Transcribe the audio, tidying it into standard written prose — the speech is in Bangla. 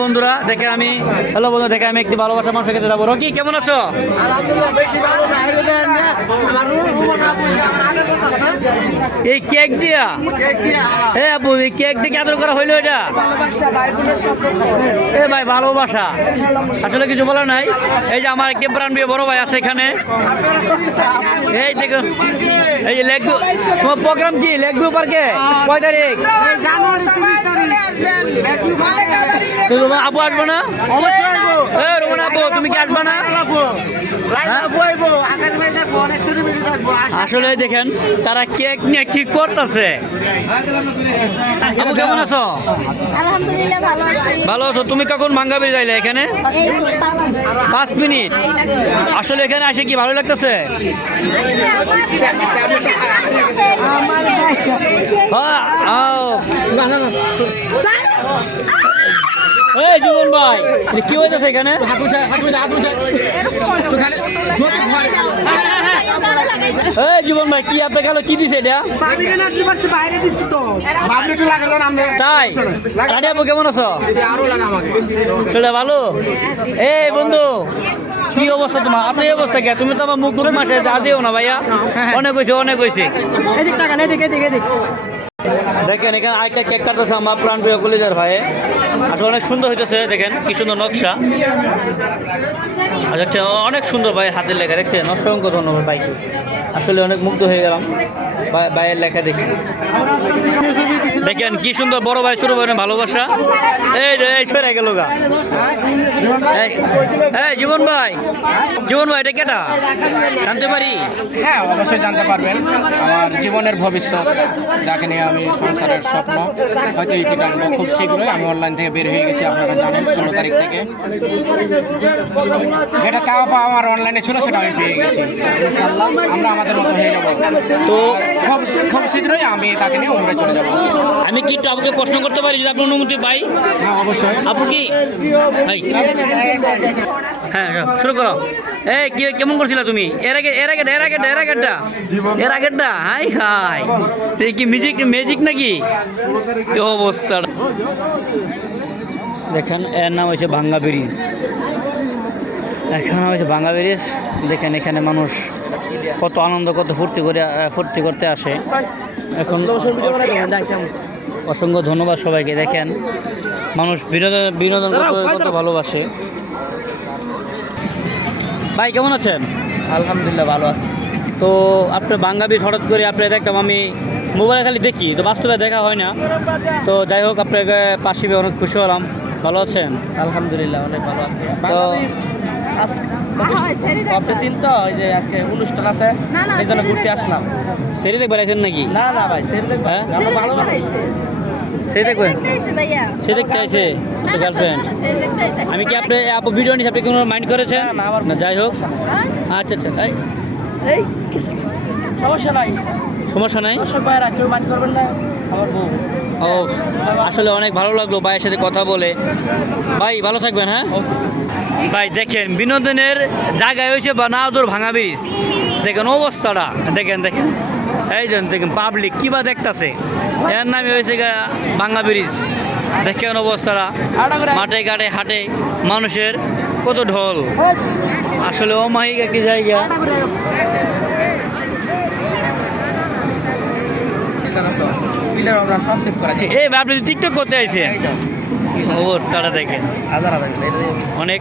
বন্ধুরা দেখে আমি হ্যালো বন্ধু দেখে আমি একটি ভালোবাসা মানুষের কাছে যাবো। রকি কেমন আছো? এই কেক দিয়া হ্যাঁ আপু এই কেক দিয়ে আদর করা হইলো এটা এ ভাই ভালোবাসা আসলে কিছু বলার নাই। এই যে আমার একটি প্রাণপ্রিয় বড় ভাই আছে এখানে। এই দেখো এই যে লেগ তোমার প্রোগ্রাম কি লেগ পার্কে কয় তারিখ? আপু আসবো না? তুমি কি আসবে না? আসলে দেখেন তারা কেক নিয়ে কি করতেছে। আপু কেমন আছো? আলহামদুলিল্লাহ ভালো আছি। ভালো আছো? তুমি কখন ভাঙ্গাবেড়ি যাইলে এখানে? 5 মিনিট। আসলে এখানে আসে কি ভালো লাগতেছে? এই জীবন ভাই কি হইতেছে এখানে? এই জীবন ভাই কি আপনার গেল কি দিছে এটা? তাই রানি আপু কেমন আছো? সেটা ভালো। এই বন্ধু কি অবস্থা তোমার? আপনার এই অবস্থা কে? তুমি তো আমার মুখ ধরে মাসে দিও না ভাইয়া। অনেক হয়েছে অনেক হয়েছে। দেখেন এখানে আরেকটা কেক কাটতেছে আমার প্রাণপ্রিয় কলিজার ভাই। আচ্ছা অনেক সুন্দর হইতেছে দেখেন কি সুন্দর নকশা। আচ্ছা অনেক সুন্দর ভাই হাতের লেখা দেখছেন। অসংখ্য ধন্যবাদ ভাইকে। আসলে অনেক মুগ্ধ হয়ে গেলাম ভাইয়ের লেখা দেখে। দেখেন কি সুন্দর বড় ভাই ছোট ভাই ভালোবাসা। এই যে এই ছড়ে গেল গা। এই জীবন ভাই এটা কেটা জানতে পারি? হ্যাঁ অবশ্যই জানতে পারবেন। আমার জীবনের ভবিষ্যৎ যাকে নিয়ে আমি সংসারের স্বপ্ন হয়তো ইতি টানবো খুব শীঘ্রই। আমি অনলাইন থেকে বের হয়ে গেছি আপনারা জানেন 16 তারিখ থেকে। যেটা চাওয়া পাওয়া আমার অনলাইনে ছিল সেটা আমি পেয়ে গেছি। ইনশাআল্লাহ আমরা আমাদের মতো হয়ে যাবো। তো খুব শীঘ্রই আমি তাকে নিয়ে উমরে চলে যাবো। আমি কি একটু আপনাকে প্রশ্ন করতে পারি যদি আপনার অনুমতি পাই? হ্যাঁ অবশ্যই। আপু কি হ্যাঁ শুরু করো। এই কি কেমন করছিলা তুমি এর আগেরটা? হাই হাই সে কি ম্যাজিক নাকি অবস্থা? দেখেন এর নাম হয়েছে ভাঙ্গা ব্রিজ। এখানে হয়েছে ভাঙ্গা ব্রিজ। দেখেন এখানে মানুষ কত আনন্দ কত ফুর্তি করতে আসে। এখন অসংখ্য ধন্যবাদ সবাইকে। দেখেন মানুষ বিনোদন কত ভালোবাসে। ভাই কেমন আছেন? আলহামদুলিল্লাহ ভালো আছি। তো আপনার ভাঙ্গা ব্রিজ হঠাৎ করে আপনি দেখতাম আমি মোবাইলে খালি দেখি, তো বাস্তবে দেখা হয় না। তো যাই হোক আপনাকে পাশে পেয়ে অনেক খুশি হলাম। ভালো আছেন? আলহামদুলিল্লাহ অনেক ভালো আছি। তো দিন তো ওই যে আজকে অনুষ্ঠান আছে এই জন্য ঘুরতে আসলাম। সেরি দেখবার আছেন নাকি? না ভাই সেরি হ্যাঁ সে দেখতে আসে গার্লফ্রেন্ড। আমি কি আপনি আপু ভিডিও নিয়ে আপনি কোনো মাইন্ড করেছেন? না যাই হোক আচ্ছা এই সমস্যা নাই ভাইরা কেউ মাইন্ড করবেন না। আমার বউ ও আসলে অনেক ভালো লাগলো ভাইয়ের সাথে কথা বলে। ভাই ভালো থাকবেন। হ্যাঁ ভাই দেখেন বিনোদনের জায়গায় হয়েছে বানাদুর ভাঙ্গা ব্রিজ। দেখেন অবস্থাটা দেখেন এই জন্য দেখেন পাবলিক কিবা দেখতেছে। এর নামে হয়েছে ভাঙ্গা ব্রিজ। দেখেন অবস্থাটা মাঠে ঘাটে হাটে মানুষের কত ঢল। আসলে অমায়িক একটি জায়গা। এই আপনি টিকটক করতে আইছে অবস্থাটা দেখেন অনেক